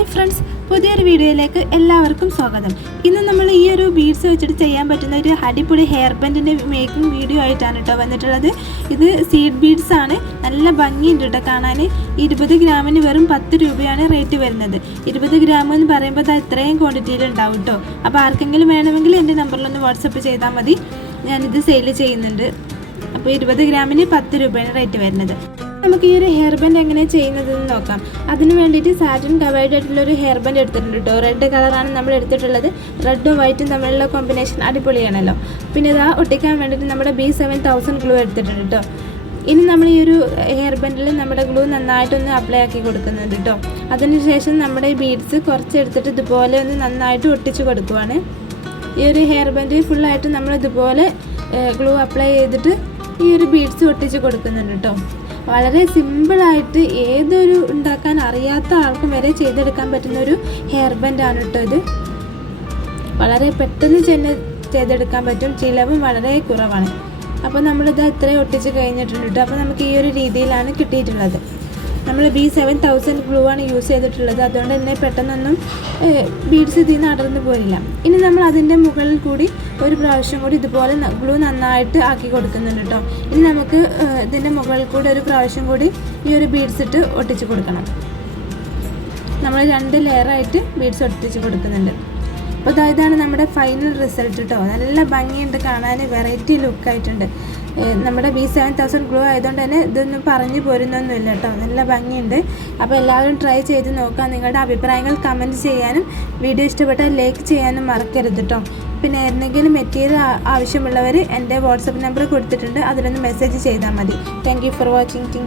Hi friends, പുതിയൊരു വീഡിയോയിലേക്ക് എല്ലാവർക്കും സ്വാഗതം. ഇന്ന് നമ്മൾ ഈ ഒരു ബീഡ്സ് വെച്ചിട്ട് ചെയ്യാൻ പറ്റുന്ന ഒരു അടിപൊളി ഹെയർ ബാൻഡിൻ്റെ മേക്കിംഗ് വീഡിയോ ആയിട്ടാണ് കേട്ടോ വന്നിട്ടുള്ളത്. ഇത് സീഡ് ബീഡ്സ് ആണ്. നല്ല ഭംഗിയുണ്ട് കേട്ടോ കാണാൻ. 20 ഗ്രാമിന് വെറും 10 രൂപയാണ് റേറ്റ് വരുന്നത്. 20 ഗ്രാം എന്ന് പറയുമ്പോൾ അത് ഇത്രയും ക്വാണ്ടിറ്റിയിൽ ഉണ്ടാവും കേട്ടോ. അപ്പോൾ ആർക്കെങ്കിലും വേണമെങ്കിൽ എൻ്റെ നമ്പറിലൊന്ന് വാട്സപ്പ് ചെയ്താൽ മതി. ഞാനിത് സെയിൽ ചെയ്യുന്നുണ്ട്. അപ്പോൾ 20 ഗ്രാമിന് 10 രൂപയാണ് റേറ്റ് വരുന്നത്. നമുക്ക് ഈ ഒരു ഹെയർ ബാൻഡ് എങ്ങനെ ചെയ്യുന്നതെന്ന് നോക്കാം. അതിന് വേണ്ടിയിട്ട് സാറ്റിൻ കവേർഡ് ആയിട്ടുള്ളൊരു ഹെയർ ബാൻഡ് എടുത്തിട്ടുണ്ട് കേട്ടോ. റെഡ് കളറാണ് നമ്മൾ എടുത്തിട്ടുള്ളത്. റെഡും വൈറ്റും തമ്മിലുള്ള കോമ്പിനേഷൻ അടിപൊളിയാണല്ലോ. പിന്നെ ഇതാ ഒട്ടിക്കാൻ വേണ്ടിയിട്ട് നമ്മുടെ B7000 ഗ്ലൂ എടുത്തിട്ടുണ്ട് കേട്ടോ. ഇനി നമ്മൾ ഈ ഒരു ഹെയർ ബാൻഡിൽ നമ്മുടെ ഗ്ലൂ നന്നായിട്ടൊന്ന് അപ്ലൈ ആക്കി കൊടുക്കുന്നുണ്ട് കേട്ടോ. അതിനുശേഷം നമ്മുടെ ഈ ബീഡ്സ് കുറച്ചെടുത്തിട്ട് ഇതുപോലെ ഒന്ന് നന്നായിട്ട് ഒട്ടിച്ച് കൊടുക്കുവാണ്. ഈ ഒരു ഹെയർ ബാൻഡ് ഫുള്ളായിട്ട് നമ്മൾ ഇതുപോലെ ഗ്ലൂ അപ്ലൈ ചെയ്തിട്ട് ഈ ഒരു ബീഡ്സ് ഒട്ടിച്ച് കൊടുക്കുന്നുണ്ട് കേട്ടോ. വളരെ സിമ്പിളായിട്ട് ഏതൊരു ഉണ്ടാക്കാൻ അറിയാത്ത ആൾക്കും വരെ ചെയ്തെടുക്കാൻ പറ്റുന്ന ഒരു ഹെയർ ബാൻഡാണ് കേട്ടോ ഇത്. വളരെ പെട്ടെന്ന് ചെയ്തെടുക്കാൻ പറ്റും. ചിലവും വളരെ കുറവാണ്. അപ്പോൾ നമ്മളിത് ഇത്രയും ഒട്ടിച്ച് കഴിഞ്ഞിട്ടുണ്ട് കേട്ടോ. അപ്പോൾ നമുക്ക് ഈ ഒരു രീതിയിലാണ് കിട്ടിയിട്ടുള്ളത്. നമ്മൾ B7000 ഗ്ലൂ ആണ് യൂസ് ചെയ്തിട്ടുള്ളത്. അതുകൊണ്ട് തന്നെ പെട്ടെന്നൊന്നും ബീഡ്സ് ഇതിൽ നിന്ന് അടർന്നു പോരില്ല. ഇനി നമ്മൾ അതിൻ്റെ മുകളിൽ കൂടി ഒരു പ്രാവശ്യം കൂടി ഇതുപോലെ ഗ്ലൂ നന്നായിട്ട് ആക്കി കൊടുക്കുന്നുണ്ട് കേട്ടോ. ഇനി നമുക്ക് ഇതിൻ്റെ മുകളിൽ കൂടി ഒരു പ്രാവശ്യം കൂടി ഈ ഒരു ബീഡ്സ് ഇട്ട് ഒട്ടിച്ച് കൊടുക്കണം. നമ്മൾ 2 ലെയറായിട്ട് ബീഡ്സ് ഒട്ടിച്ച് കൊടുക്കുന്നുണ്ട്. അപ്പോൾ ഇതാണ് നമ്മുടെ ഫൈനൽ റിസൾട്ട് കേട്ടോ. നല്ല ഭംഗിയുണ്ട് കാണാൻ, വെറൈറ്റി ലുക്കായിട്ടുണ്ട്. നമ്മുടെ B7000 ഗ്ലൂ ആയതുകൊണ്ട് തന്നെ ഇതൊന്നും പറഞ്ഞു പോരുന്നൊന്നുമില്ല കേട്ടോ. നല്ല ഭംഗിയുണ്ട്. അപ്പോൾ എല്ലാവരും ട്രൈ ചെയ്ത് നോക്കാം. നിങ്ങളുടെ അഭിപ്രായങ്ങൾ കമൻറ്റ് ചെയ്യാനും വീഡിയോ ഇഷ്ടപ്പെട്ടാൽ ലൈക്ക് ചെയ്യാനും മറക്കരുത് കേട്ടോ. പിന്നെ എന്തെങ്കിലും മെറ്റീരിയൽ ആവശ്യമുള്ളവർ എൻ്റെ വാട്സപ്പ് നമ്പർ കൊടുത്തിട്ടുണ്ട്. അതിലൊന്ന് മെസ്സേജ് ചെയ്താൽ മതി. Thank you for watching.